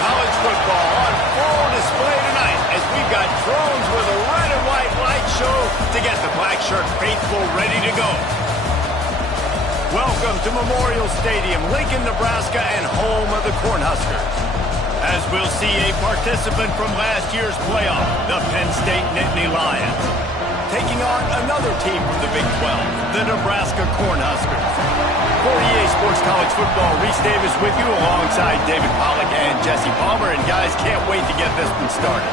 college football on full display tonight as we've got drones with a red and white light show to get the black shirt faithful ready to go. Welcome to Memorial Stadium, Lincoln, Nebraska, and home of the Cornhuskers. As we'll see a participant from last year's playoff, the Penn State Nittany Lions, taking on another team from the Big 12, the Nebraska Cornhuskers. For EA Sports College Football, Reese Davis with you alongside David Pollack and Jesse Palmer. And guys, can't wait to get this one started.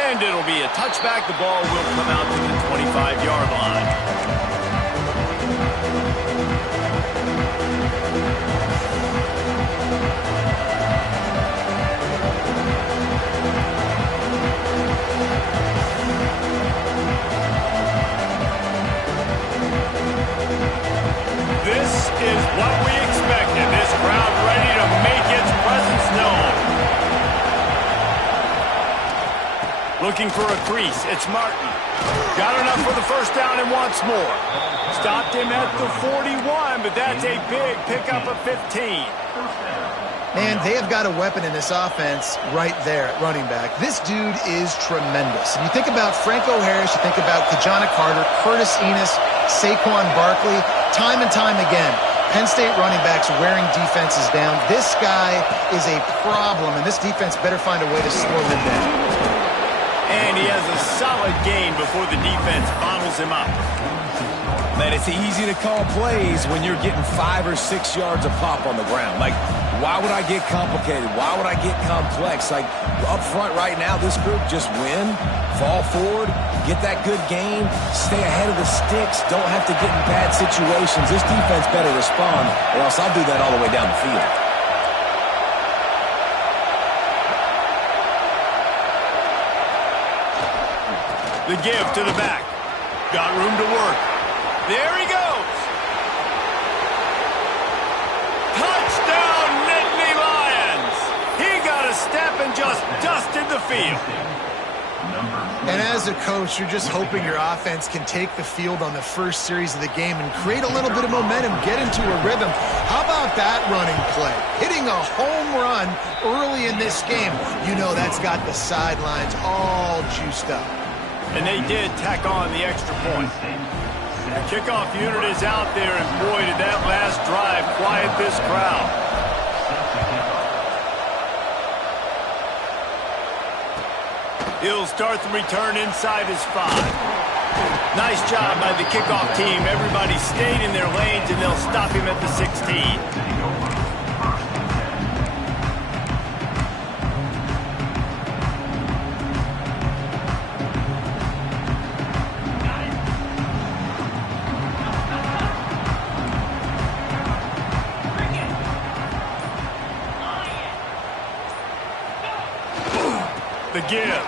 And it'll be a touchback. The ball will come out to the 25-yard line. This is what we expected. This crowd ready to make its presence known. Looking for a crease. It's Martin. Got enough for the first down and wants more. Stopped him at the 41, but that's a big pickup of 15. Man, they have got a weapon in this offense right there at running back. This dude is tremendous. And you think about Franco Harris, you think about Kajana Carter, Curtis Enos, Saquon Barkley, time and time again, Penn State running backs wearing defenses down. This guy is a problem, and this defense better find a way to slow him down. And he has a solid gain before the defense bottles him up. Man, it's easy to call plays when you're getting 5 or 6 yards a pop on the ground. Like, why would I get complicated? Why would I get complex? Like, up front right now, this group just win, fall forward, get that good gain, stay ahead of the sticks, don't have to get in bad situations. This defense better respond, or else I'll do that all the way down the field. The give to the back. Got room to work. There he goes. Touchdown, Nittany Lions. He got a step and just dusted the field. And as a coach, you're just hoping your offense can take the field on the first series of the game and create a little bit of momentum, get into a rhythm. How about that running play? Hitting a home run early in this game. You know that's got the sidelines all juiced up. And they did tack on the extra point. The kickoff unit is out there, and boy, did that last drive quiet this crowd. He'll start the return inside his 5. Nice job by the kickoff team. Everybody stayed in their lanes, and they'll stop him at the 16. The give.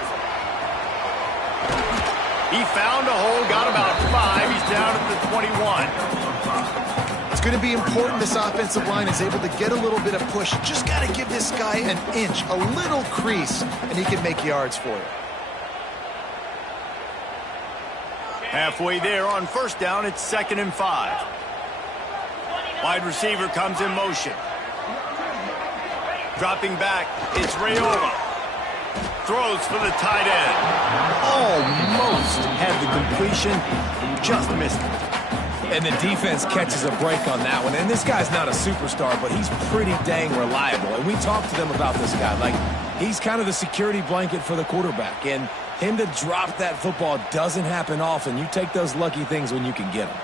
He found a hole, got about 5. He's down at the 21. It's going to be important this offensive line is able to get a little bit of push. Just got to give this guy an inch, a little crease, and he can make yards for you. Halfway there on first down, it's 2nd and 5. Wide receiver comes in motion. Dropping back, it's Raiola. Throws for the tight end. Almost had the completion, just missed it. And the defense catches a break on that one. And this guy's not a superstar, but he's pretty dang reliable. And we talked to them about this guy. Like, he's kind of the security blanket for the quarterback. And him to drop that football doesn't happen often. You take those lucky things when you can get them.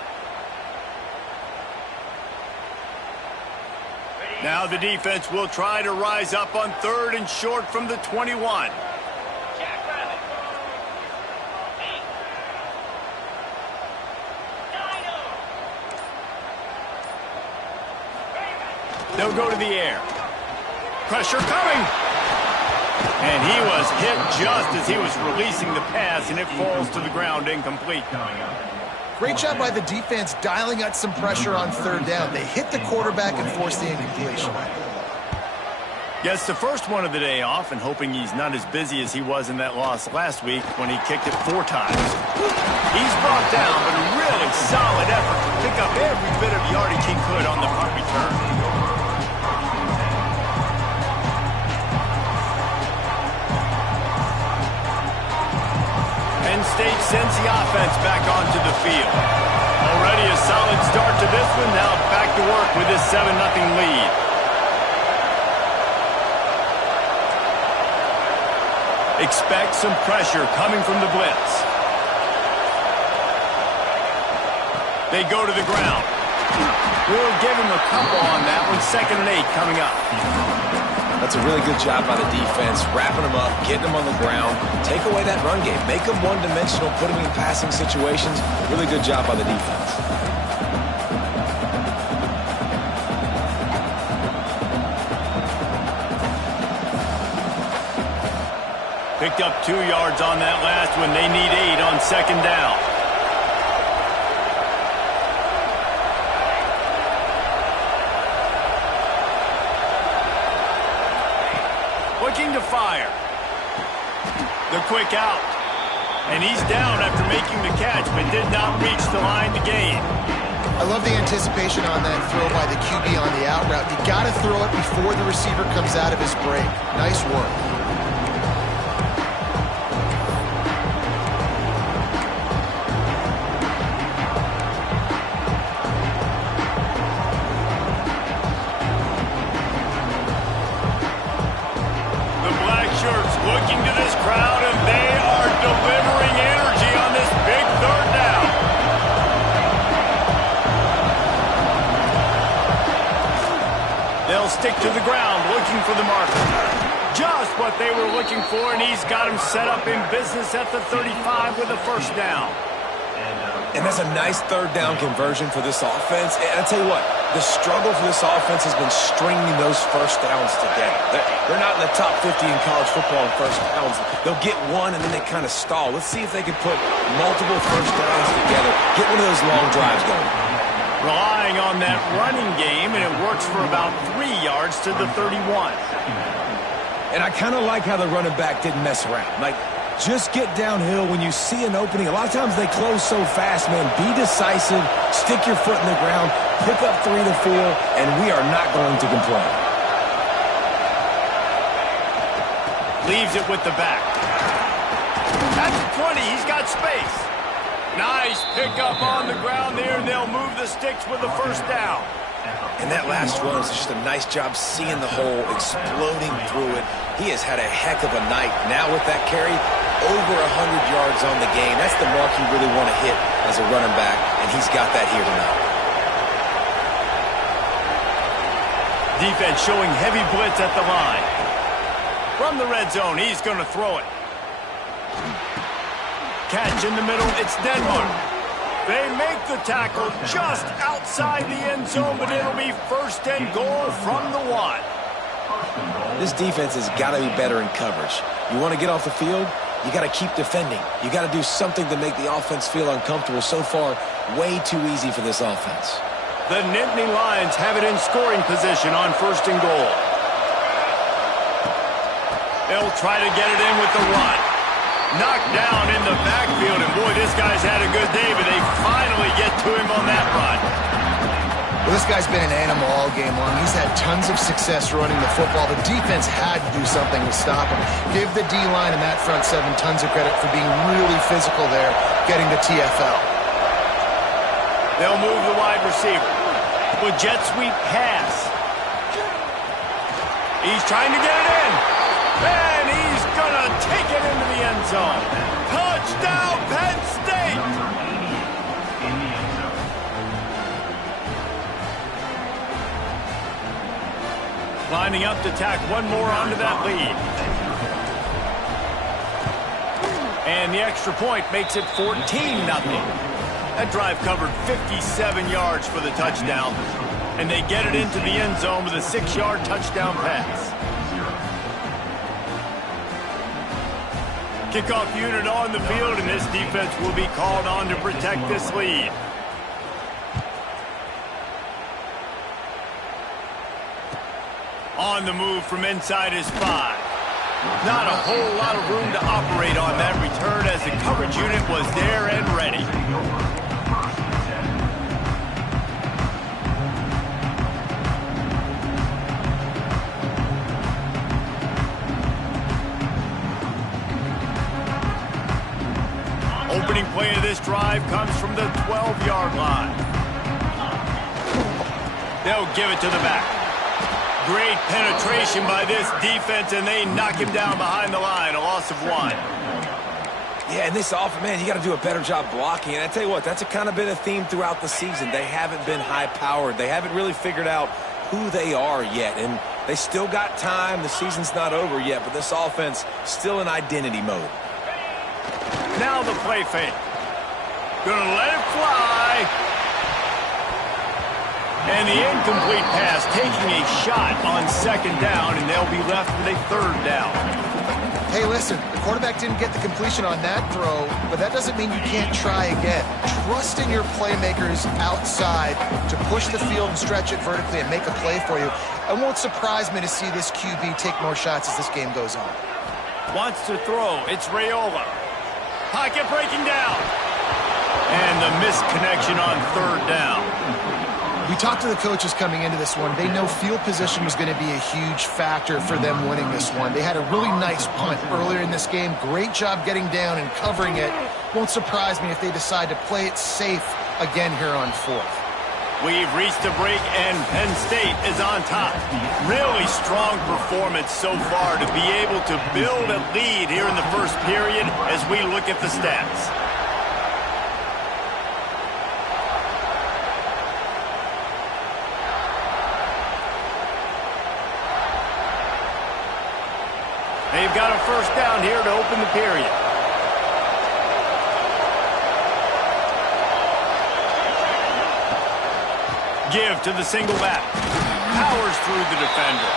Now the defense will try to rise up on 3rd and short from the 21. They'll go to the air. Pressure coming. And he was hit just as he was releasing the pass, and it falls to the ground incomplete. Great job by the defense dialing up some pressure on third down. They hit the quarterback and forced the incompletion. Gets the first one of the day off and hoping he's not as busy as he was in that loss last week when he kicked it 4 times. He's brought down, but a really solid effort to pick up every bit of yardage he could on the punt return. Penn State sends the offense back onto the field. Already a solid start to this one. Now back to work with this 7-0 lead. Expect some pressure coming from the blitz. They go to the ground. We'll give him a couple on that one. 2nd and 8 coming up. That's a really good job by the defense, wrapping them up, getting them on the ground. Take away that run game. Make them one-dimensional, put them in passing situations. Really good job by the defense. Picked up 2 yards on that last one. They need 8 on 2nd down. Looking to fire. The quick out. And he's down after making the catch, but did not reach the line to gain. I love the anticipation on that throw by the QB on the out route. You got to throw it before the receiver comes out of his break. Nice work. Looking to this crowd, and they are delivering energy on this big 3rd down. They'll stick to the ground looking for the marker. Just what they were looking for, and he's got him set up in business at the 35 with a 1st down. And that's a nice 3rd down conversion for this offense. And I tell you what, the struggle for this offense has been stringing those 1st downs together. They're not in the top 50 in college football in 1st downs. They'll get one, and then they kind of stall. Let's see if they can put multiple 1st downs together, get one of those long drives going. Relying on that running game, and it works for about 3 yards to the 31. And I kind of like how the running back didn't mess around. Like, just get downhill when you see an opening. A lot of times they close so fast, man. Be decisive, stick your foot in the ground, pick up 3 to 4, and we are not going to complain. Leaves it with the back. At the 20, he's got space. Nice pickup on the ground there. They'll move the sticks with the 1st down. And that last run was just a nice job seeing the hole, exploding through it. He has had a heck of a night. Now with that carry, over 100 yards on the game. That's the mark you really want to hit as a running back, and he's got that here tonight. Defense showing heavy blitz at the line. From the red zone, he's going to throw it. Catch in the middle, it's Denmark. They make the tackle just outside the end zone, but it'll be 1st and goal from the 1. This defense has got to be better in coverage. You want to get off the field, you got to keep defending. You got to do something to make the offense feel uncomfortable. So far, way too easy for this offense. The Nittany Lions have it in scoring position on 1st and goal. They'll try to get it in with the run. Knocked down in the backfield, and boy, this guy's had a good day, but they finally get to him on that run. Well, this guy's been an animal all game long. He's had tons of success running the football. The defense had to do something to stop him. Give the D-line and that front 7 tons of credit for being really physical there, getting the TFL. They'll move the wide receiver. With jet sweep pass. He's trying to get it in. And he's going to take it into the end zone. Touchdown, Penn State! Lining up to tack one more onto that lead. And the extra point makes it 14-0. That drive covered 57 yards for the touchdown. And they get it into the end zone with a 6-yard touchdown pass. Kickoff unit on the field, and this defense will be called on to protect this lead. On the move from inside his 5. Not a whole lot of room to operate on that return as the coverage unit was there and ready. Opening play of this drive comes from the 12-yard line. They'll give it to the back. Great penetration by this defense, and they knock him down behind the line, a loss of 1. Yeah, and this offense, man, you got to do a better job blocking. And I tell you what, that's kind of been a theme throughout the season. They haven't been high-powered. They haven't really figured out who they are yet, and they still got time. The season's not over yet, but this offense still in identity mode. Now the play fake. Gonna let it fly. And the incomplete pass taking a shot on 2nd down, and they'll be left with a 3rd down. Hey, listen, the quarterback didn't get the completion on that throw, but that doesn't mean you can't try again. Trust in your playmakers outside to push the field and stretch it vertically and make a play for you. It won't surprise me to see this QB take more shots as this game goes on. Wants to throw. It's Raiola. Pocket breaking down. And the misconnection on 3rd down. We talked to the coaches coming into this one. They know field position was going to be a huge factor for them winning this one. They had a really nice punt earlier in this game. Great job getting down and covering it. Won't surprise me if they decide to play it safe again here on 4th. We've reached a break, and Penn State is on top. Really strong performance so far to be able to build a lead here in the first period as we look at the stats. They've got a 1st down here to open the period. Give to the single back. Powers through the defender.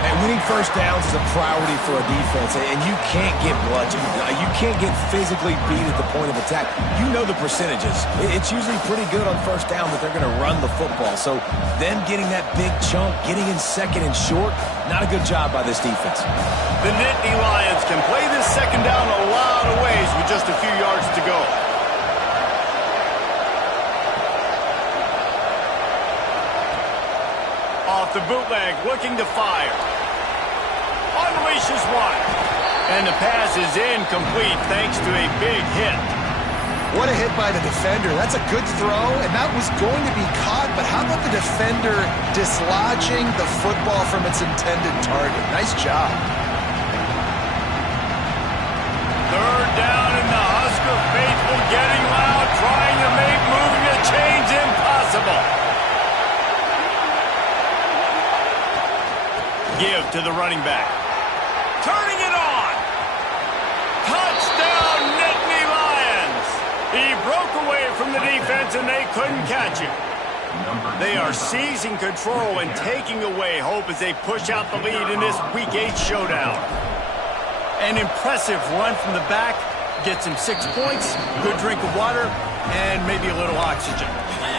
And winning 1st downs is a priority for a defense, and you can't get bludgeoned. You can't get physically beat at the point of attack. You know the percentages. It's usually pretty good on 1st down that they're going to run the football. So them getting that big chunk, getting in 2nd and short, not a good job by this defense. The Nittany Lions can play this 2nd down a lot of ways with just a few yards to go. Off the bootleg, looking to fire. Unleashes 1. And the pass is incomplete thanks to a big hit. What a hit by the defender. That's a good throw, and that was going to be caught, but how about the defender dislodging the football from its intended target? Nice job. 3rd down, and the Husker faithful getting loud, trying to make moving the chains impossible. Give to the running back. Turning it on. Touchdown, Nittany Lions. He broke away from the defense, and they couldn't catch him. They are seizing control and taking away hope as they push out the lead in this Week 8 showdown. An impressive run from the back. Gets him 6 points, good drink of water, and maybe a little oxygen.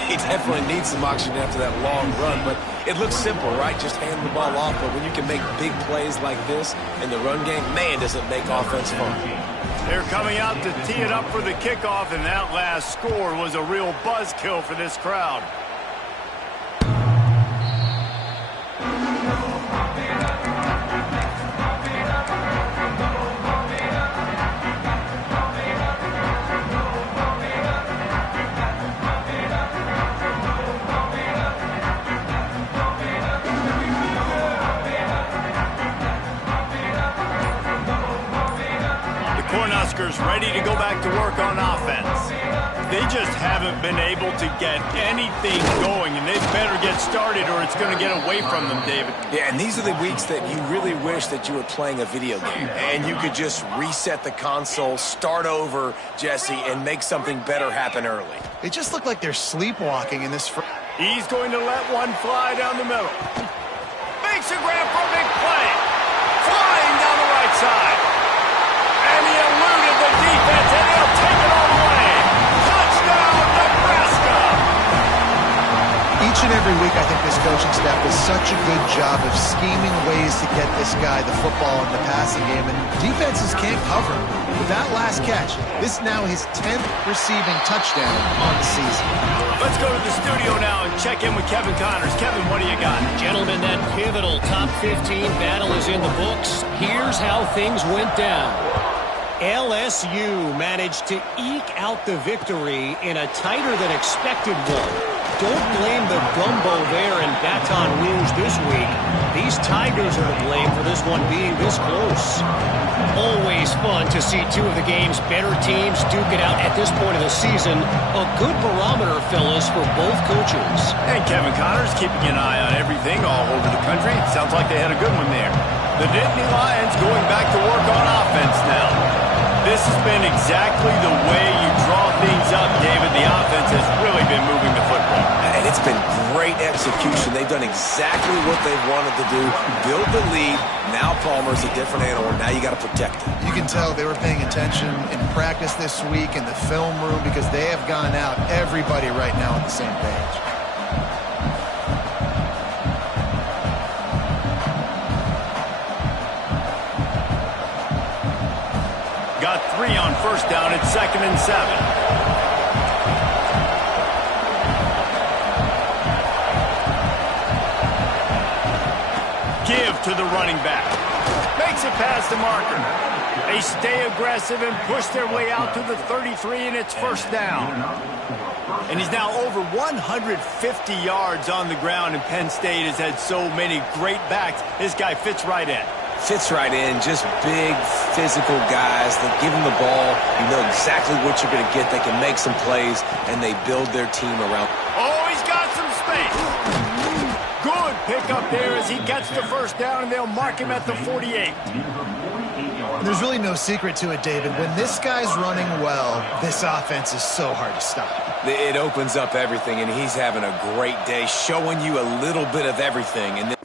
He definitely needs some oxygen after that long run, but it looks simple, right? Just hand the ball off, but when you can make big plays like this in the run game, man, does it make offense fun. They're coming out to tee it up for the kickoff, and that last score was a real buzzkill for this crowd. Ready to go back to work on offense. They just haven't been able to get anything going, and they better get started or it's going to get away from them, David. Yeah, and these are the weeks that you really wish that you were playing a video game and you could just reset the console, start over, Jesse, and make something better happen early. They just look like they're sleepwalking in this. He's going to let one fly down the middle. Makes a grab for a big play. Flying down the right side. And he eluded the defense, and he'll take it all the way. Touchdown, Nebraska! Each and every week, I think this coaching staff does such a good job of scheming ways to get this guy the football in the passing game, and defenses can't cover him. With that last catch, this is now his 10th receiving touchdown on the season. Let's go to the studio now and check in with Kevin Connors. Kevin, what do you got? Gentlemen, that pivotal top 15 battle is in the books. Here's how things went down. LSU managed to eke out the victory in a tighter than expected one. Don't blame the gumbo there in Baton Rouge this week. These Tigers are to blame for this one being this close. Always fun to see two of the game's better teams duke it out at this point of the season. A good barometer, fellas, for both coaches. And Kevin Connors keeping an eye on everything all over the country. Sounds like they had a good one there. The Nittany Lions going back to work on offense now. This has been exactly the way you draw things up, David. The offense has really been moving the football. And it's been great execution. They've done exactly what they've wanted to do. Build the lead. Now Palmer's a different animal. Now you got to protect him. You can tell they were paying attention in practice this week in the film room because they have gone out, everybody right now on the same page. Got 3 on first down. It's 2nd and 7. Give to the running back. Makes it past the marker. They stay aggressive and push their way out to the 33, and it's first down. And he's now over 150 yards on the ground, and Penn State has had so many great backs. This guy fits right in. Fits right in, just big, physical guys. They give him the ball. You know exactly what you're going to get. They can make some plays, and they build their team around. Oh, he's got some space. Good pick up there as he gets the first down, and they'll mark him at the 48. There's really no secret to it, David. When this guy's running well, this offense is so hard to stop. It opens up everything, and he's having a great day, showing you a little bit of everything. And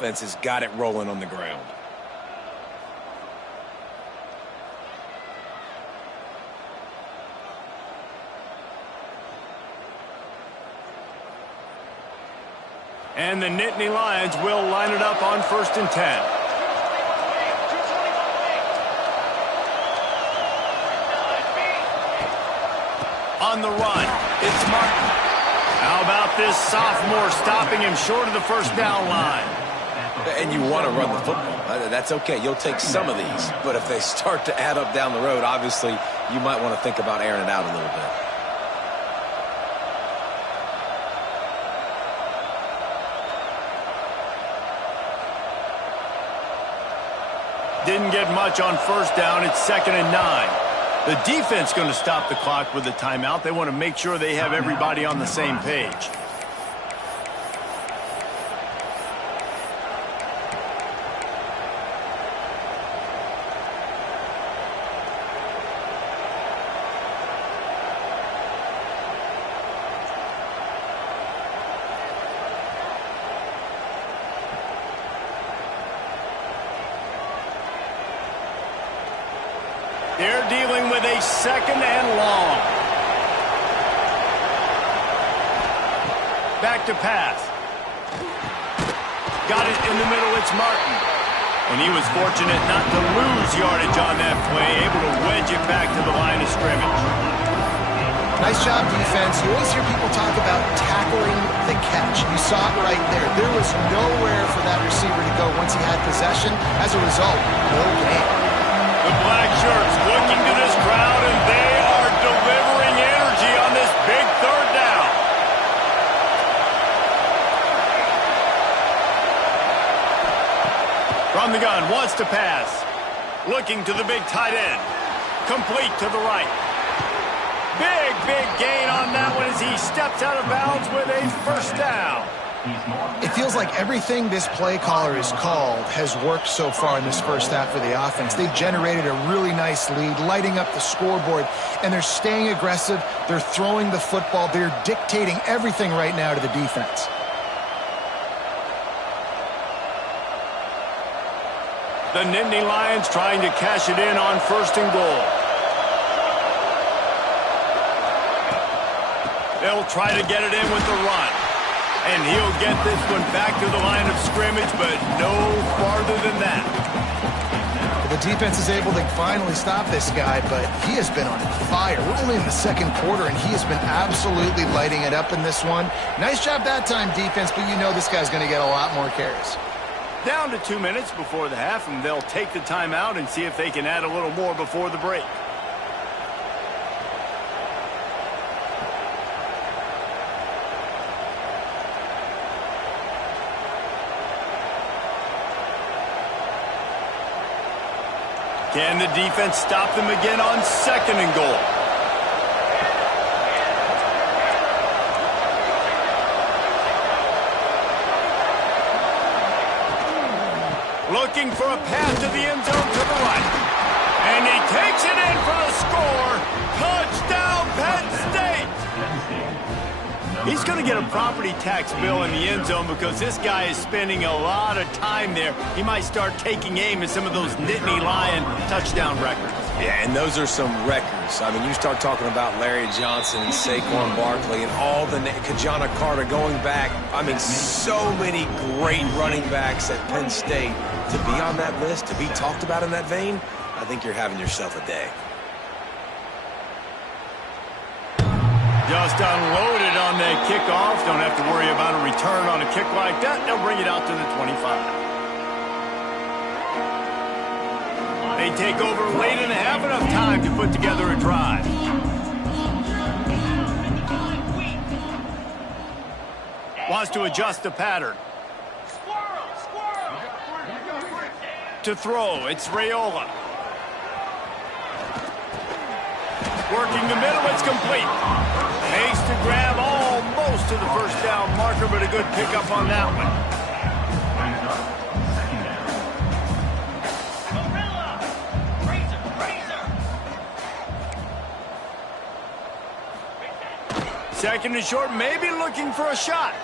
offense has got it rolling on the ground. And the Nittany Lions will line it up on 1st and 10. On the run, it's Martin. How about this sophomore stopping him short of the first down line? And you want to run the football. That's okay. You'll take some of these. But if they start to add up down the road, obviously, you might want to think about airing it out a little bit. Didn't get much on first down. It's 2nd and 9. The defense going to stop the clock with a timeout. They want to make sure they have everybody on the same page. They're dealing with a second and long. Back to pass. Got it in the middle. It's Martin. And he was fortunate not to lose yardage on that play, able to wedge it back to the line of scrimmage. Nice job, defense. You always hear people talk about tackling the catch. You saw it right there. There was nowhere for that receiver to go once he had possession. As a result, no gain. The black shirts looking to this crowd, and they are delivering energy on this big third down. From the gun, wants to pass. Looking to the big tight end. Complete to the right. Big gain on that one as he steps out of bounds with a first down. It feels like everything this play caller has called has worked so far in this first half of the offense. They've generated a really nice lead, lighting up the scoreboard, and they're staying aggressive. They're throwing the football. They're dictating everything right now to the defense. The Nittany Lions trying to cash it in on first and goal. They'll try to get it in with the run. And he'll get this one back to the line of scrimmage, but no farther than that. The defense is able to finally stop this guy, but he has been on fire. We're only in the second quarter, and he has been absolutely lighting it up in this one. Nice job that time, defense, but you know this guy's going to get a lot more carries. Down to 2 minutes before the half, and they'll take the timeout and see if they can add a little more before the break. Can the defense stop them again on second and goal? Looking for a pass to the end zone to the right. And he takes it in for a score. Touchdown, Penn State! He's going to get a property tax bill in the end zone because this guy is spending a lot of time there. He might start taking aim at some of those Nittany Lion touchdown records. Yeah, and those are some records. I mean, you start talking about Larry Johnson and Saquon Barkley and all the Ncaa Carter going back. I mean, so many great running backs at Penn State. To be on that list, to be talked about in that vein, I think you're having yourself a day. Just unloaded on that kickoff. Don't have to worry about a return on a kick like that. They'll bring it out to the 25. They take over late and have enough time to put together a drive. Wants to adjust the pattern. To throw, it's Raiola. Working the middle, it's complete. Makes the grab almost to the first down marker, but a good pickup on that one. Second and short, maybe looking for a shot.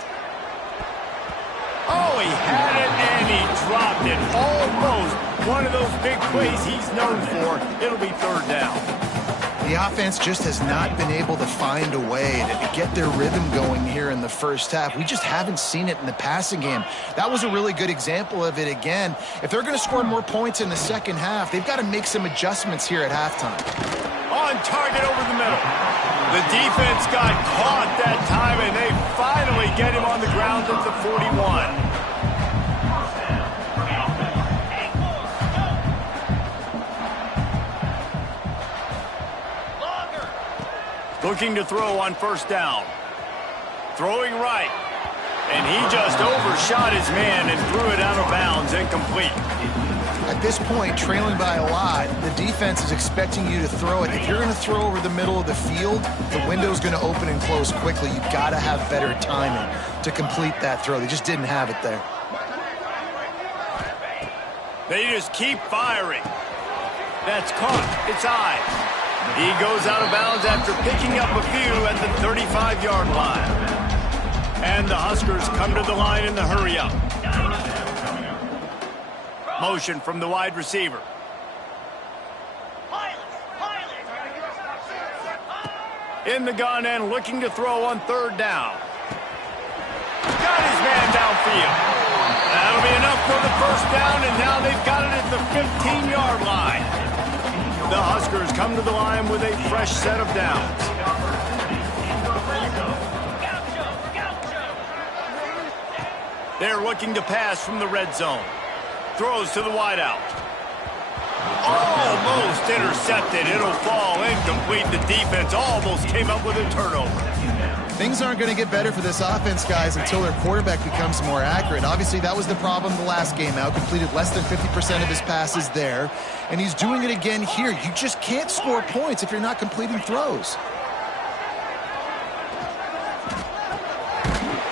Oh, he had it and he dropped it. Almost one of those big plays he's known for. It'll be third down. The offense just has not been able to find a way to get their rhythm going here in the first half. We just haven't seen it in the passing game. That was a really good example of it again. If they're going to score more points in the second half, they've got to make some adjustments here at halftime. On target over the middle. The defense got caught that time, and they finally get him on the ground at the 41. Looking to throw on first down. Throwing right. And he just overshot his man and threw it out of bounds, incomplete. At this point, trailing by a lot, the defense is expecting you to throw it. If you're going to throw over the middle of the field, the window's going to open and close quickly. You've got to have better timing to complete that throw. They just didn't have it there. They just keep firing. That's caught. It's Ives. He goes out of bounds after picking up a few at the 35-yard line. And the Huskers come to the line in the hurry-up. Motion from the wide receiver. In the gun and looking to throw on third down. Got his man downfield. That'll be enough for the first down, and now they've got it at the 15-yard line. The Huskers come to the line with a fresh set of downs. They're looking to pass from the red zone. Throws to the wideout. Almost intercepted. It'll fall incomplete. The defense almost came up with a turnover. Things aren't going to get better for this offense, guys, until their quarterback becomes more accurate. Obviously, that was the problem the last game out. Completed less than 50% of his passes there. And he's doing it again here. You just can't score points if you're not completing throws.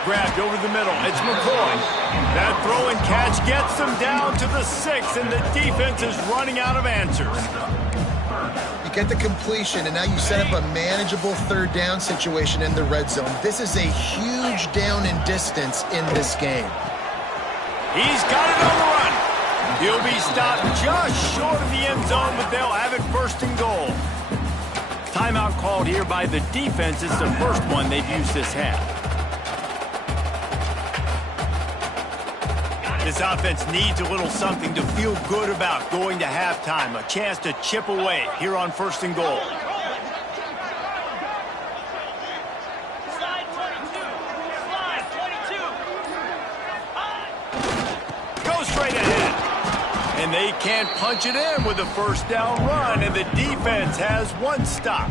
Grabbed over the middle. It's McCoy. That throw and catch gets them down to the 6, and the defense is running out of answers. You get the completion, and now you set up a manageable third down situation in the red zone. This is a huge down in distance in this game. He's got it on the run. He'll be stopped just short of the end zone, but they'll have it first and goal. Timeout called here by the defense. It's the first one they've used this half. This offense needs a little something to feel good about going to halftime. A chance to chip away here on first and goal. Go straight ahead. And they can't punch it in with a first down run, and the defense has one stop.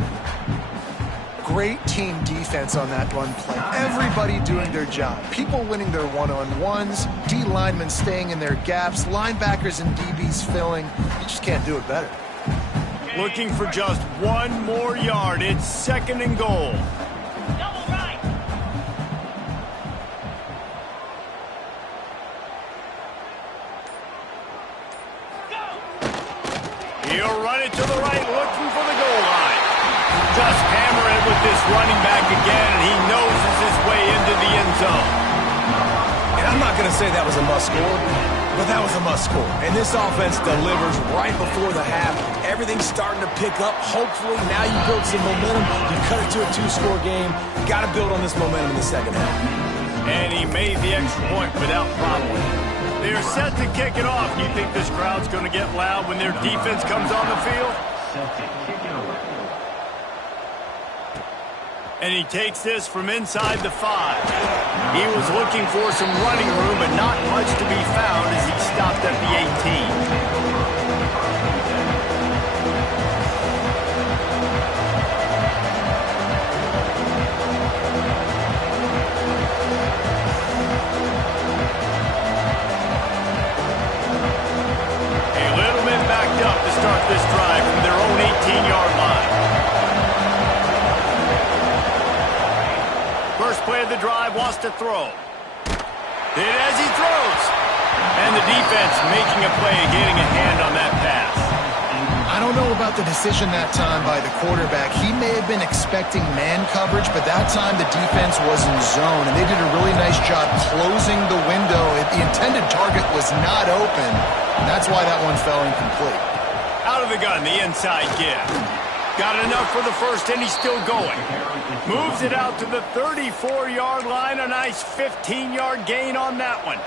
Great team defense on that run play. Everybody doing their job. People winning their one-on-ones, D linemen staying in their gaps, linebackers and DBs filling. You just can't do it better. Looking for just one more yard. It's second and goal. Double right. He'll run it to the right, looking for the goal line. Just hammer it with this running back again, and he noses his way into the end zone. And I'm not going to say that was a must-score, but that was a must-score. And this offense delivers right before the half. Everything's starting to pick up. Hopefully, now you build some momentum. You cut it to a 2-score game. Got to build on this momentum in the second half. And he made the extra point without problem. They're set to kick it off. Do you think this crowd's going to get loud when their defense comes on the field? And he takes this from inside the 5. He was looking for some running room, but not much to be found as he stopped at the 18. A little bit backed up to start this drive from their own 18-yard line. First play of the drive, wants to throw. Did as he throws. And the defense making a play, getting a hand on that pass. I don't know about the decision that time by the quarterback. He may have been expecting man coverage, but that time the defense was in zone, and they did a really nice job closing the window. The intended target was not open, and that's why that one fell incomplete. Out of the gun, the inside give. Got enough for the first, and he's still going. Moves it out to the 34-yard line. A nice 15-yard gain on that one.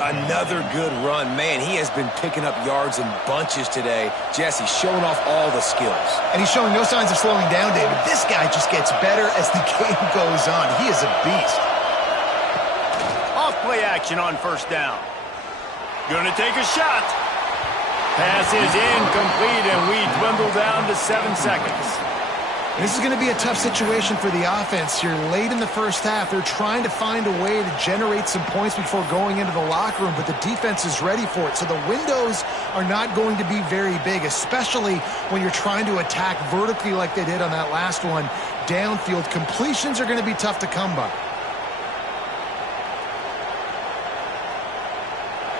Another good run. Man, he has been picking up yards in bunches today. Jesse showing off all the skills. And he's showing no signs of slowing down, David. This guy just gets better as the game goes on. He is a beast. Off play action on first down. Gonna take a shot. Pass is incomplete, and we dwindle down to 7 seconds. This is going to be a tough situation for the offense here. Late in the first half, they're trying to find a way to generate some points before going into the locker room, but the defense is ready for it. So the windows are not going to be very big, especially when you're trying to attack vertically like they did on that last one. Downfield completions are going to be tough to come by.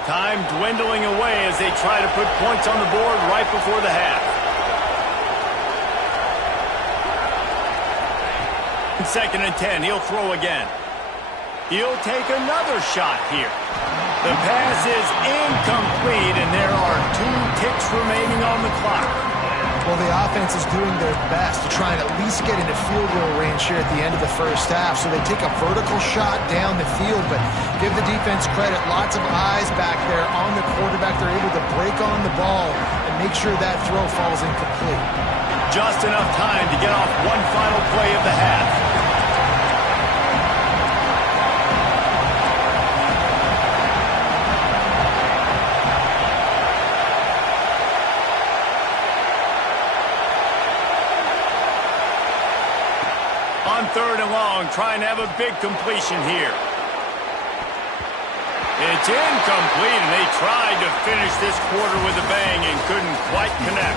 Time dwindling away as they try to put points on the board right before the half. Second and 10, he'll throw again. He'll take another shot here. The pass is incomplete, and there are 2 ticks remaining on the clock. Well, the offense is doing their best to try and at least get into field goal range here at the end of the first half. So they take a vertical shot down the field, but give the defense credit. Lots of eyes back there on the quarterback. They're able to break on the ball and make sure that throw falls incomplete. Just enough time to get off one final play of the half. On 3rd and long, trying to have a big completion here. It's incomplete, and they tried to finish this quarter with a bang and couldn't quite connect.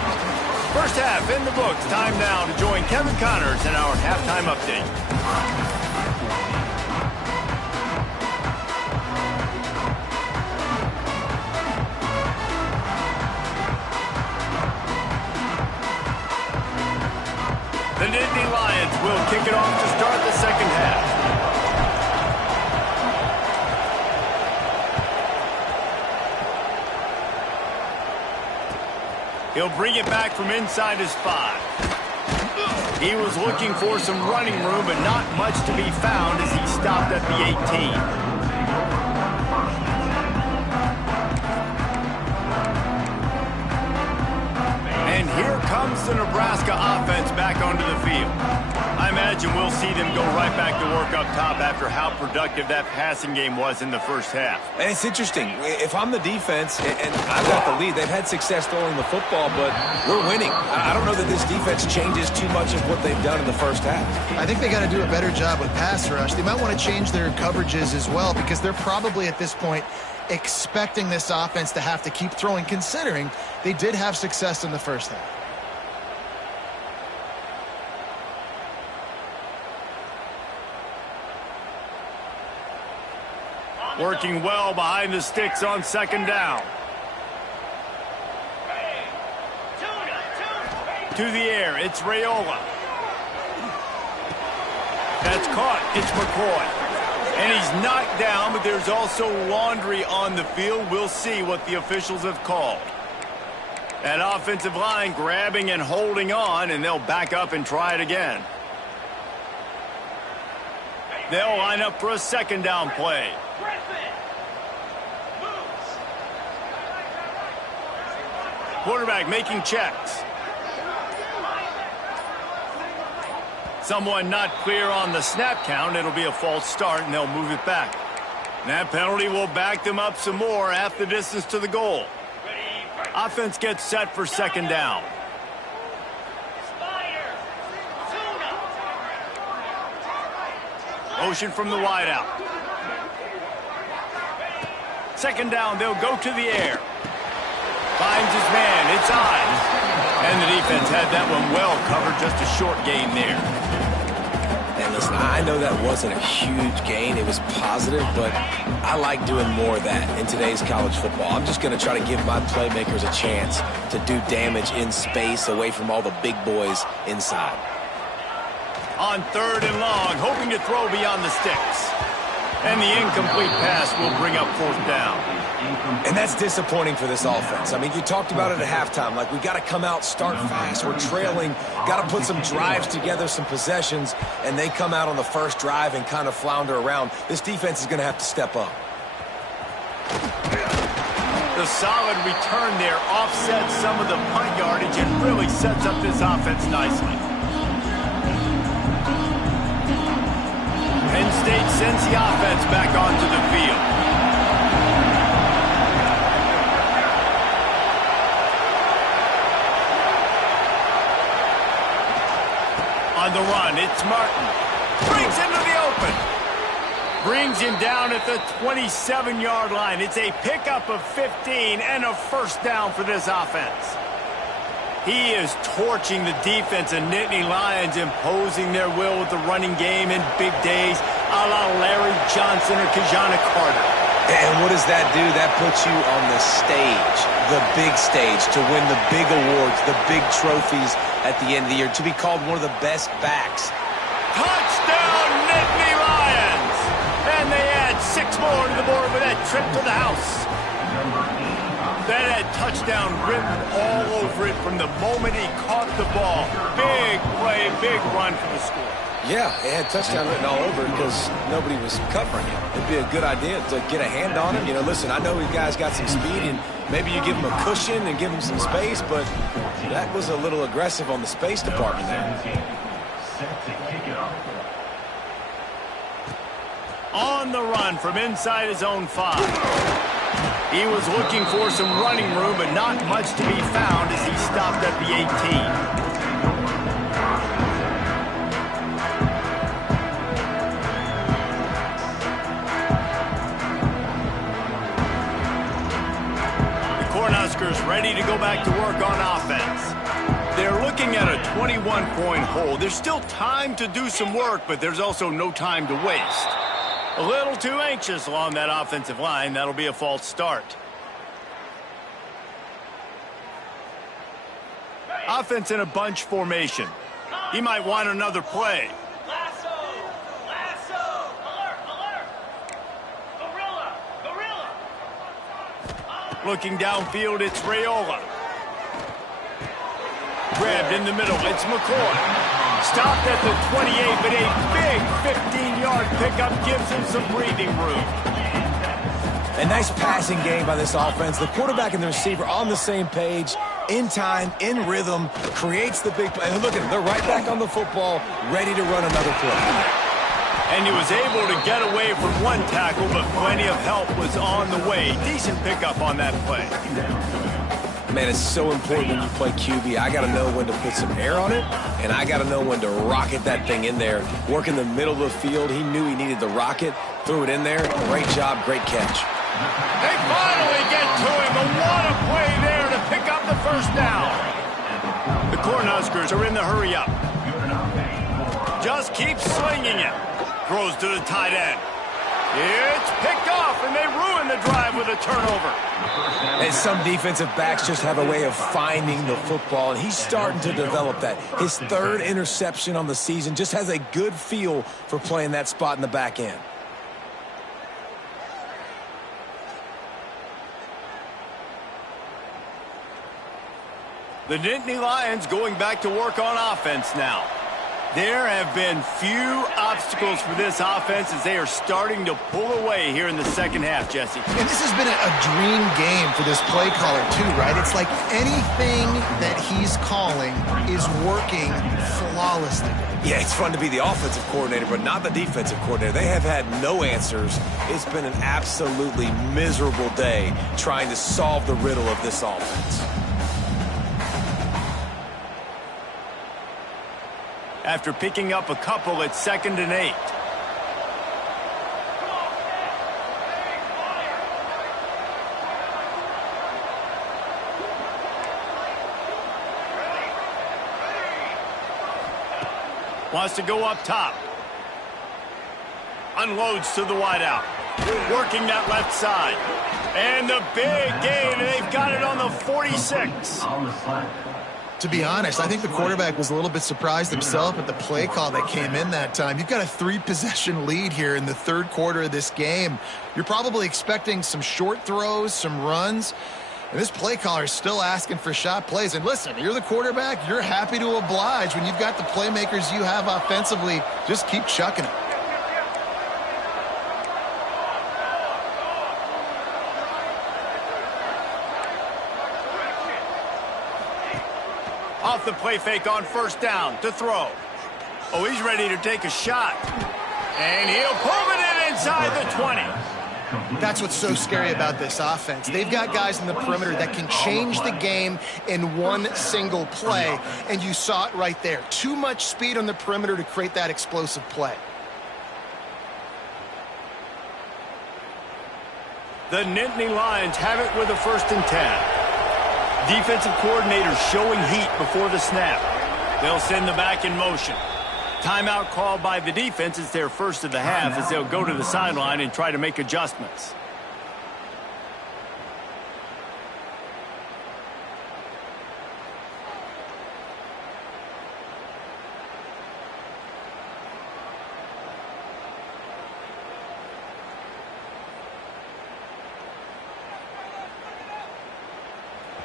First half in the books. Time now to join Kevin Connors in our halftime update. The Nittany Lions will kick it off to start the second half. He'll bring it back from inside his 5. He was looking for some running room, but not much to be found as he stopped at the 18. And here comes the Nebraska offense back onto the field. I imagine we'll see them go right back to work up top after how productive that passing game was in the first half. And it's interesting. If I'm the defense and I've got the lead, they've had success throwing the football, but we're winning. I don't know that this defense changes too much of what they've done in the first half. I think they got to do a better job with pass rush. They might want to change their coverages as well, because they're probably at this point expecting this offense to have to keep throwing, considering they did have success in the first half. Working well behind the sticks on 2nd down. To the air, it's Raiola. That's caught. It's McCoy. And he's knocked down, but there's also laundry on the field. We'll see what the officials have called. That offensive line grabbing and holding on, and they'll back up and try it again. They'll line up for a 2nd down play. Quarterback making checks. Someone not clear on the snap count. It'll be a false start, and they'll move it back. And that penalty will back them up some more, half the distance to the goal. Offense gets set for 2nd down. Motion from the wideout. 2nd down, they'll go to the air. Finds his man, it's Ives. And the defense had that one well covered, just a short gain there. And listen, I know that wasn't a huge gain. It was positive, but I like doing more of that in today's college football. I'm just going to try to give my playmakers a chance to do damage in space away from all the big boys inside. On 3rd and long, hoping to throw beyond the sticks. And the incomplete pass will bring up 4th down. And that's disappointing for this offense. I mean, you talked about it at halftime. Like, we got to come out, start fast. We're trailing, got to put some drives together, some possessions, and they come out on the first drive and kind of flounder around. This defense is going to have to step up. The solid return there offsets some of the punt yardage and really sets up this offense nicely. Penn State sends the offense back onto the field. On the run, it's Martin. Brings him to the open. Brings him down at the 27-yard line. It's a pickup of 15 and a 1st down for this offense. He is torching the defense of Nittany Lions, imposing their will with the running game in big days, a la Larry Johnson or Kijana Carter. And what does that do? That puts you on the stage, the big stage, to win the big awards, the big trophies at the end of the year, to be called one of the best backs. Touchdown, Nittany Lions! And they add 6 more to the board with that trip to the house. That had touchdown written all over it from the moment he caught the ball. Big play, big run for the score. Yeah, it had touchdown written all over it because nobody was covering him. It'd be a good idea to get a hand on him. You know, listen, I know you guys got some speed, and maybe you give him a cushion and give him some space, but that was a little aggressive on the space department there. On the run from inside his own 5. He was looking for some running room, but not much to be found as he stopped at the 18. Cornhuskers ready to go back to work on offense. They're looking at a 21-point hole. There's still time to do some work, but there's also no time to waste. A little too anxious along that offensive line. That'll be a false start. Offense in a bunch formation. He might want another play. Looking downfield, it's Raiola. Grabbed in the middle, it's McCoy. Stopped at the 28, but a big 15-yard pickup gives him some breathing room. A nice passing game by this offense. The quarterback and the receiver on the same page, in time, in rhythm, creates the big play. And look at them, they're right back on the football, ready to run another play. And he was able to get away from one tackle, but plenty of help was on the way. Decent pickup on that play. Man, it's so important when you play QB. I got to know when to put some air on it, and I got to know when to rocket that thing in there. Work in the middle of the field. He knew he needed the rocket, threw it in there. Great job, great catch. They finally get to him. A lot of play there to pick up the first down. The Cornhuskers are in the hurry-up. Just keep slinging it. Throws to the tight end. It's picked off, and they ruin the drive with a turnover. And some defensive backs just have a way of finding the football, and he's starting to develop that. His 3rd interception on the season, just has a good feel for playing that spot in the back end. The Nittany Lions going back to work on offense now. There have been few obstacles for this offense as they are starting to pull away here in the second half, Jesse. And this has been a dream game for this play caller, too, right? It's like anything that he's calling is working flawlessly. Yeah, it's fun to be the offensive coordinator, but not the defensive coordinator. They have had no answers. It's been an absolutely miserable day trying to solve the riddle of this offense. After picking up a couple at 2nd and 8. Wants to go up top. Unloads to the wideout. Working that left side. And the big gain, and they've got it on the 46. To be honest, I think the quarterback was a little bit surprised himself at the play call that came in that time. You've got a 3-possession lead here in the 3rd quarter of this game. You're probably expecting some short throws, some runs, and this play caller is still asking for shot plays. And listen, you're the quarterback. You're happy to oblige when you've got the playmakers you have offensively. Just keep chucking it. Off the play fake on 1st down to throw. Oh, he's ready to take a shot. And he'll pull it in inside the 20. That's what's so scary about this offense. They've got guys in the perimeter that can change the game in one single play, and you saw it right there. Too much speed on the perimeter to create that explosive play. The Nittany Lions have it with a 1st and 10. Defensive coordinator showing heat before the snap. They'll send the back in motion. Timeout called by the defense. It's their first of the half as they'll go to the sideline and try to make adjustments.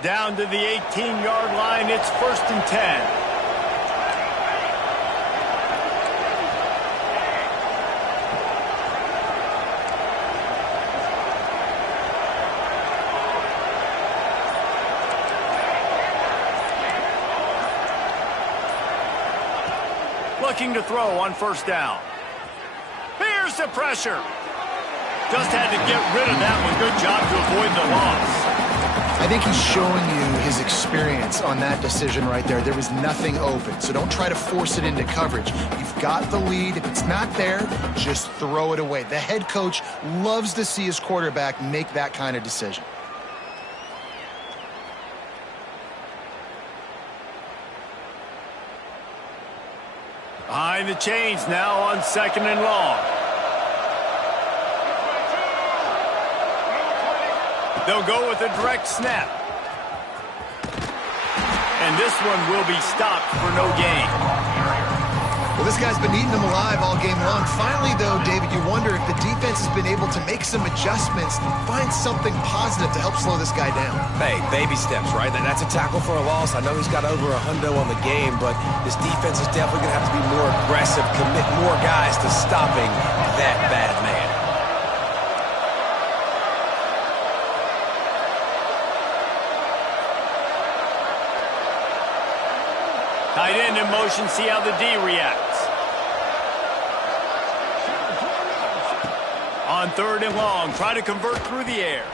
Down to the 18-yard line, it's 1st and 10. Looking to throw on 1st down. Here's the pressure. Just had to get rid of that one. Good job to avoid the loss. I think he's showing you his experience on that decision right there. There was nothing open, so don't try to force it into coverage. You've got the lead. If it's not there, just throw it away. The head coach loves to see his quarterback make that kind of decision. Behind the chains now on 2nd and long. They'll go with a direct snap. And this one will be stopped for no gain. Well, this guy's been eating them alive all game long. Finally, though, David, you wonder if the defense has been able to make some adjustments, find something positive to help slow this guy down. Hey, baby steps, right? That's a tackle for a loss. I know he's got over $100 on the game, but this defense is definitely going to have to be more aggressive, commit more guys to stopping that bad man. Tight end in motion, see how the D reacts. On 3rd and long, try to convert through the air.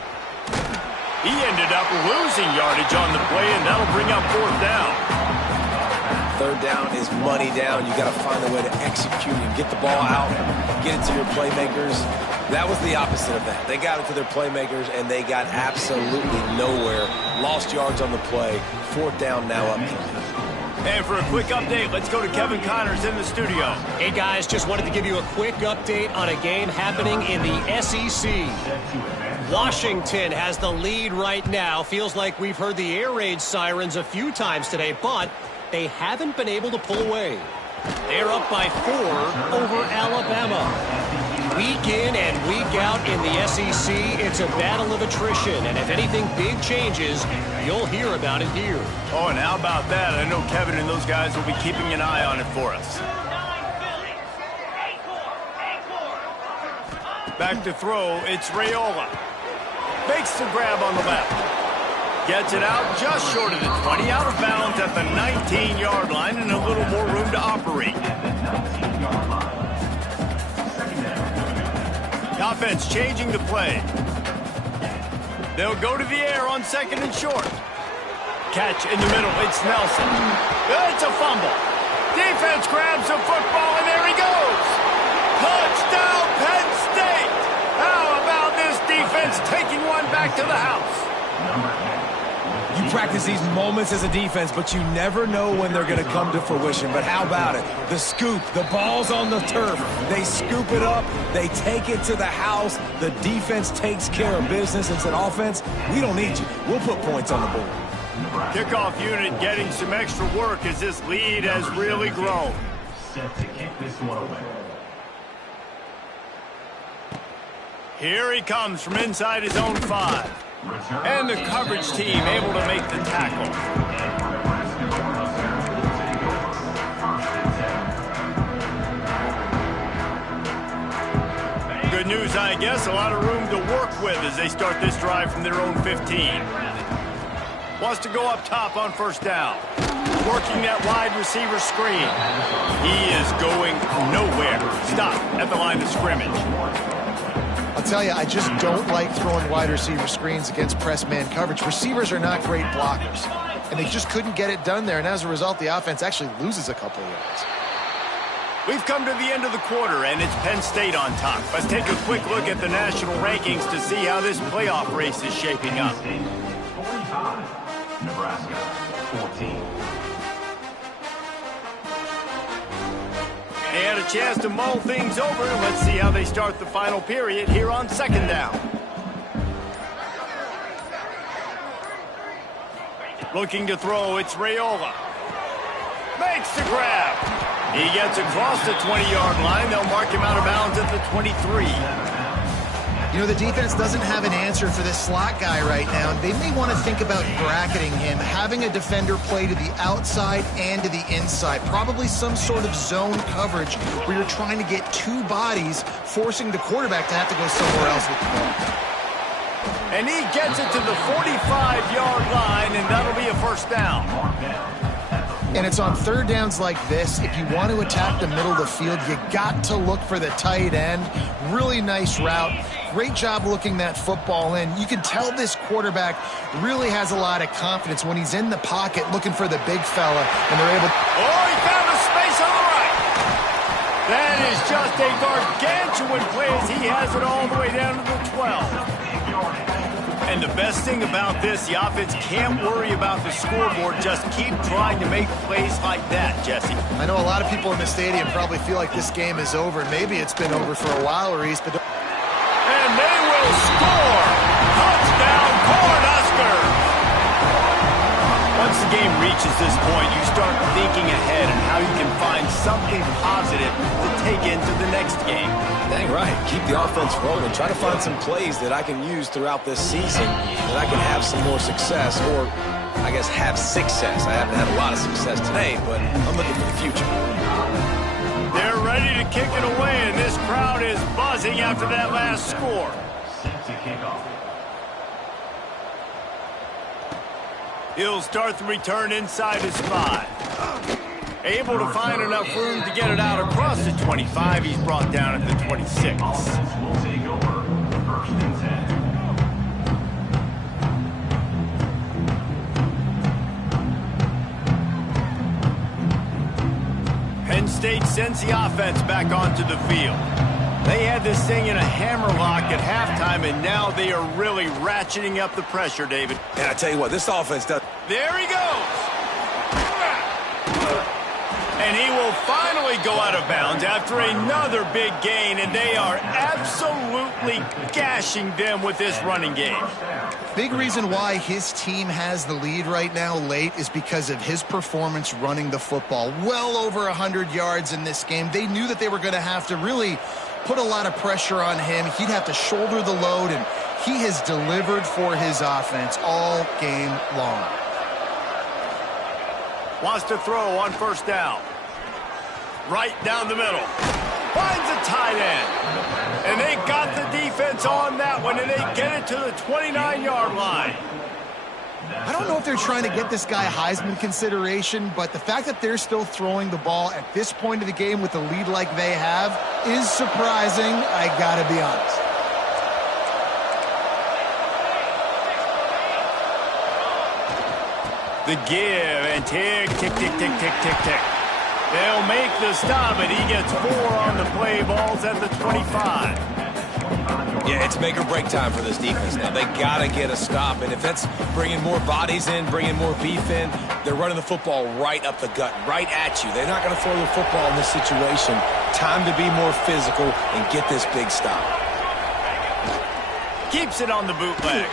He ended up losing yardage on the play, and that'll bring up 4th down. 3rd down is money down. You got to find a way to execute and get the ball out, get it to your playmakers. That was the opposite of that. They got it to their playmakers, and they got absolutely nowhere. Lost yards on the play. 4th down now up. And for a quick update, let's go to Kevin Connors in the studio. Hey, guys, just wanted to give you a quick update on a game happening in the SEC. Washington has the lead right now. Feels like we've heard the air raid sirens a few times today, but they haven't been able to pull away. They're up by 4 over Alabama. Week in and week out in the SEC, it's a battle of attrition, and if anything big changes, you'll hear about it here. Oh, and how about that? I know Kevin and those guys will be keeping an eye on it for us. Back to throw, it's Raiola. Makes the grab on the left. Gets it out just short of the 20, out of bounds at the 19-yard line, and a little more room to operate. The offense changing the play. They'll go to the air on 2nd and short. Catch in the middle, it's Nelson. It's a fumble. Defense grabs the football, and there he goes. Touchdown, Penn State. How about this defense taking one back to the house? You practice these moments as a defense, but you never know when they're going to come to fruition. But how about it? The scoop, the ball's on the turf. They scoop it up. They take it to the house. The defense takes care of business and said, offense, we don't need you. We'll put points on the board. Kickoff unit getting some extra work as this lead has really grown. Set to kick this one away. Here he comes from inside his own 5. And the coverage team able to make the tackle. Good news, I guess. A lot of room to work with as they start this drive from their own 15. Wants to go up top on 1st down. Working that wide receiver screen. He is going nowhere. Stop at the line of scrimmage. I'll tell you, I just don't like throwing wide receiver screens against press man coverage. Receivers are not great blockers, and they just couldn't get it done there, and as a result, the offense actually loses a couple of yards. We've come to the end of the quarter, and it's Penn State on top. Let's take a quick look at the national rankings to see how this playoff race is shaping up. 45, Nebraska, 14. They had a chance to mull things over. Let's see how they start the final period here on 2nd down. Looking to throw, it's Raiola. Makes the grab. He gets across the 20-yard line. They'll mark him out of bounds at the 23. You know, the defense doesn't have an answer for this slot guy right now. They may want to think about bracketing him, having a defender play to the outside and to the inside. Probably some sort of zone coverage where you're trying to get two bodies, forcing the quarterback to have to go somewhere else with the ball. And he gets it to the 45-yard line, and that'll be a first down. And it's on third downs like this. If you want to attack the middle of the field, you got to look for the tight end. Really nice route. Great job looking that football in. You can tell this quarterback really has a lot of confidence when he's in the pocket looking for the big fella, and they're able to... Oh, he found a space on the right. That is just a gargantuan play as he has it all the way down to the 12. And the best thing about this, the offense can't worry about the scoreboard. Just keep trying to make plays like that, Jesse. I know a lot of people in the stadium probably feel like this game is over. Maybe it's been over for a while, Reese, but... And they will score! Touchdown, Cornhuskers! Once the game reaches this point, you start thinking ahead and how you can find something positive to take into the next game. Dang right. Keep the offense rolling. Try to find some plays that I can use throughout this season that I can have some more success, or I guess have success. I haven't had a lot of success today, but I'm looking for the future. They're ready to kick it away, and this crowd is buzzing after that last score. Set to kick off. He'll start the return inside his 5. Able to find enough room to get it out across the 25. He's brought down at the 26. Offense will take over. First and 10. Penn State sends the offense back onto the field. They had this thing in a hammerlock at halftime, and now they are really ratcheting up the pressure, David. And I tell you what, this offense does... There he goes! And he will finally go out of bounds after another big gain, and they are absolutely gashing them with this running game. Big reason why his team has the lead right now late is because of his performance running the football. Well over 100 yards in this game. They knew that they were going to have to really put a lot of pressure on him. He'd have to shoulder the load, and he has delivered for his offense all game long. Wants to throw on first down. Right down the middle. Finds a tight end. And they got the defense on that one, and they get it to the 29-yard line. I don't know if they're trying to get this guy Heisman consideration, but the fact that they're still throwing the ball at this point of the game with a lead like they have is surprising, I gotta be honest. The give and tick, tick, tick, tick, tick, tick, tick. They'll make the stop, and he gets 4 on the play. Ball's at the 25. Yeah, it's make or break time for this defense now. They got to get a stop, and if that's bringing more bodies in, bringing more beef in, they're running the football right up the gut, right at you. They're not going to throw the football in this situation. Time to be more physical and get this big stop. Keeps it on the bootleg.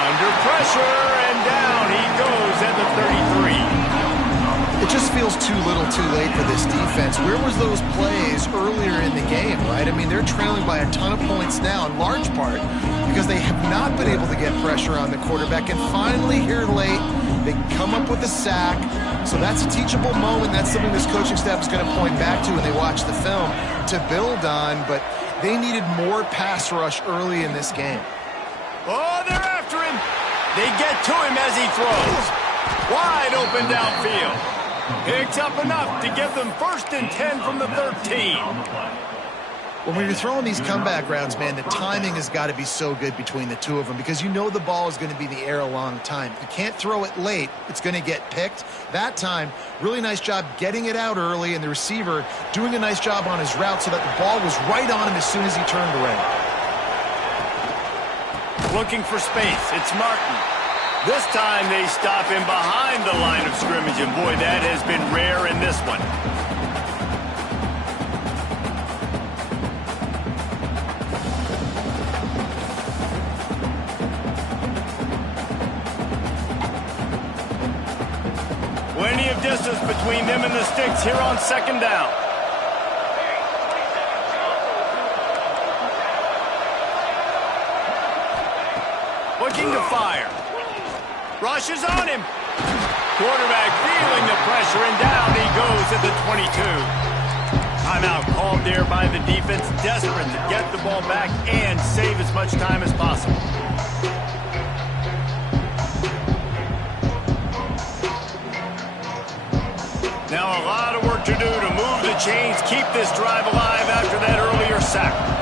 Under pressure, and down he goes at the 33. It just feels too little too late for this defense. Where was those plays earlier in the game, right? I mean, they're trailing by a ton of points now, in large part because they have not been able to get pressure on the quarterback. And finally, here late, they come up with a sack. So that's a teachable moment. That's something this coaching staff is going to point back to when they watch the film to build on. But they needed more pass rush early in this game. Oh, they're after him. They get to him as he throws. Wide open downfield. Picks up enough to give them 1st and 10 from the 13. When you're throwing these comeback routes, man, the timing has got to be so good between the two of them because you know the ball is going to be in the air a long time. You can't throw it late. It's going to get picked. That time, really nice job getting it out early, and the receiver doing a nice job on his route so that the ball was right on him as soon as he turned away. Looking for space. It's Martin. This time they stop him behind the line of scrimmage, and boy, that has been rare in this one. Plenty of distance between them and the sticks here on 2nd down. looking to fire. Rushes on him. Quarterback feeling the pressure, and down he goes at the 22. Timeout called there by the defense, desperate to get the ball back and save as much time as possible. Now a lot of work to do to move the chains, keep this drive alive after that earlier sack.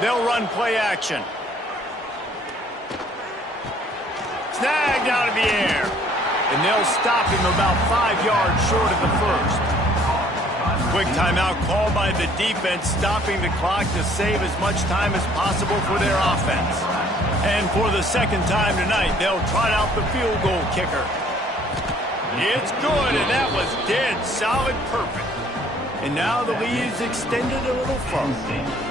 They'll run play action. Snagged out of the air. And they'll stop him about 5 yards short of the first. Quick timeout called by the defense, stopping the clock to save as much time as possible for their offense. And for the second time tonight, they'll trot out the field goal kicker. It's good, and that was dead solid perfect. And now the lead is extended a little further.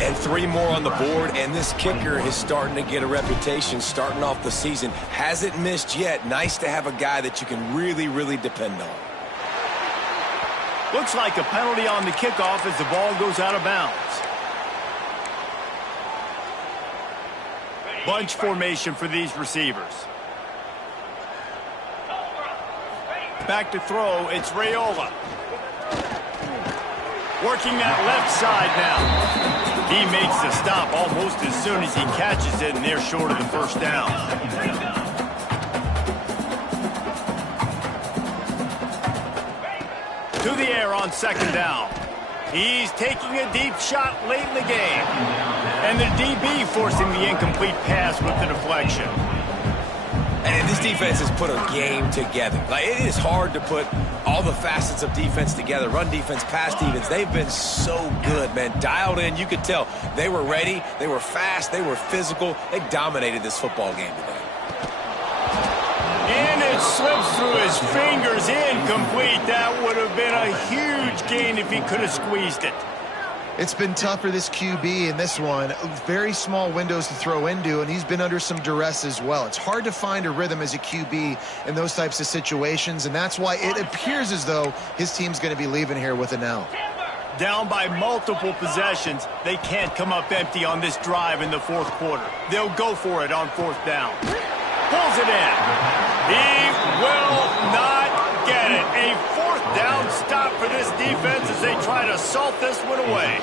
And 3 more on the board, and this kicker is starting to get a reputation starting off the season. Hasn't missed yet. Nice to have a guy that you can really, really depend on. Looks like a penalty on the kickoff as the ball goes out of bounds. Bunch formation for these receivers. Back to throw, it's Raiola. Working that left side now. He makes the stop almost as soon as he catches it, and they're short of the first down. To the air on second down. He's taking a deep shot late in the game. And the DB forcing the incomplete pass with the deflection. And this defense has put a game together. Like, it is hard to put all the facets of defense together. Run defense, pass defense. They've been so good, man. Dialed in. You could tell they were ready. They were fast. They were physical. They dominated this football game today. And it slips through his fingers. Incomplete. That would have been a huge gain if he could have squeezed it. It's been tough for this QB in this one. Very small windows to throw into, and he's been under some duress as well. It's hard to find a rhythm as a QB in those types of situations, and that's why it appears as though his team's going to be leaving here with an L. Down by multiple possessions, they can't come up empty on this drive in the fourth quarter. They'll go for it on fourth down. Pulls it in. He will not get it. A fourth down stop for this defense as they try to salt this one away.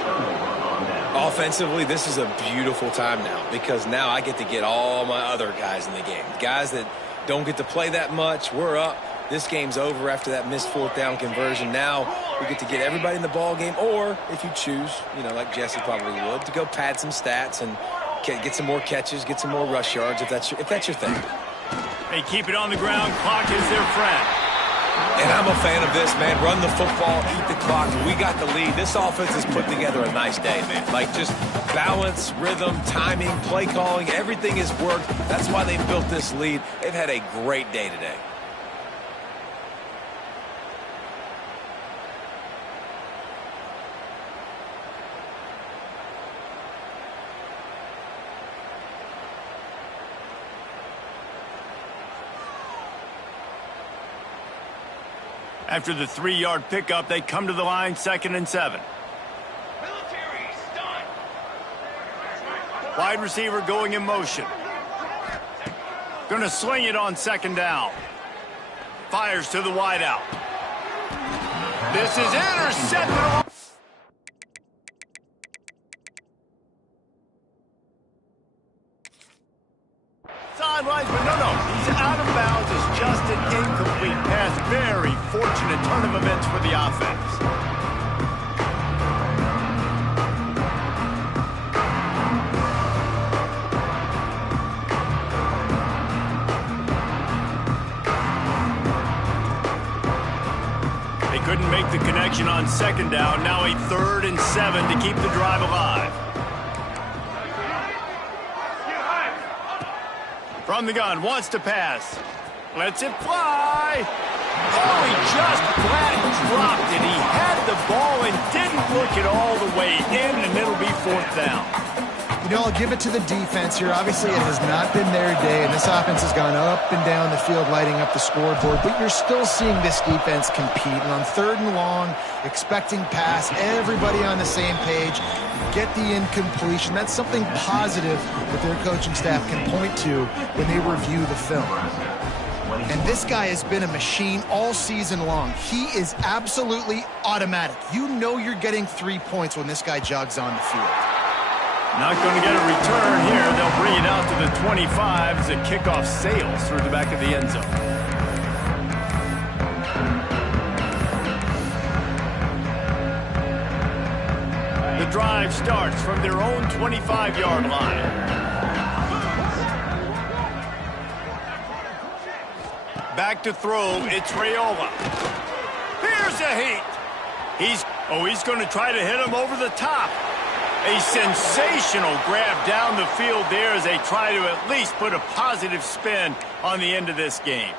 Offensively, this is a beautiful time now because now I get to get all my other guys in the game. Guys that don't get to play that much. We're up. This game's over after that missed fourth down conversion. Now we get to get everybody in the ball game, or if you choose, you know, like Jesse probably would, to go pad some stats and get some more catches, get some more rush yards if that's your thing. They keep it on the ground. Clock is their friend. And I'm a fan of this, man. Run the football, eat the clock. We got the lead. This offense has put together a nice day, man. Like, just balance, rhythm, timing, play calling, everything has worked. That's why they built this lead. They've had a great day today. After the 3-yard pickup, they come to the line, 2nd and 7. Wide receiver going in motion. Going to sling it on 2nd down. Fires to the wideout. This is intercepted. Sidelines, but no. He's out of bounds. It's just an incomplete pass. Very fortunate turn of events for the offense. They couldn't make the connection on 2nd down. Now a 3rd and 7 to keep the drive alive. From the gun, wants to pass. Lets it fly. Oh, he just flat dropped it. He had the ball and didn't look it all the way in, and it'll be 4th down. You know, I'll give it to the defense here. Obviously, it has not been their day, and this offense has gone up and down the field lighting up the scoreboard, but you're still seeing this defense compete. And on 3rd and long, expecting pass, everybody on the same page, get the incompletion. That's something positive that their coaching staff can point to when they review the film. And this guy has been a machine all season long. He is absolutely automatic. You know you're getting 3 points when this guy jogs on the field. Not going to get a return here. They'll bring it out to the 25 as the kickoff sails through the back of the end zone. The drive starts from their own 25-yard line. Back to throw, it's Raiola. Here's a heat. He's going to try to hit him over the top. A sensational grab down the field there as they try to at least put a positive spin on the end of this game.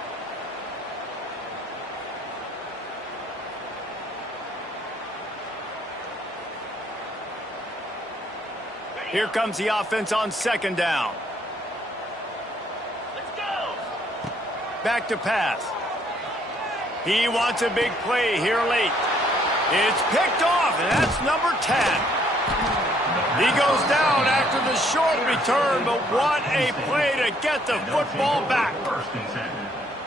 Here comes the offense on 2nd down. Let's go. Back to pass. He wants a big play here late. It's picked off, and that's number 10. He goes down after the short return, but what a play to get the football back.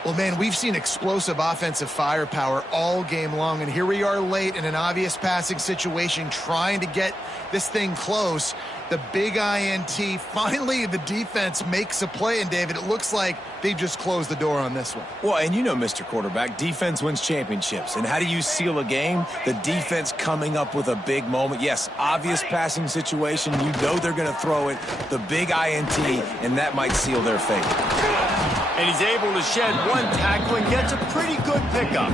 Well, man, we've seen explosive offensive firepower all game long, and here we are late in an obvious passing situation trying to get this thing close. The big INT. Finally, the defense makes a play, and David, it looks like they've just closed the door on this one. Well, and you know, Mr. Quarterback, defense wins championships. And how do you seal a game? The defense coming up with a big moment. Yes, obvious passing situation. You know they're going to throw it. The big INT, and that might seal their fate. And he's able to shed one tackle and gets a pretty good pickup.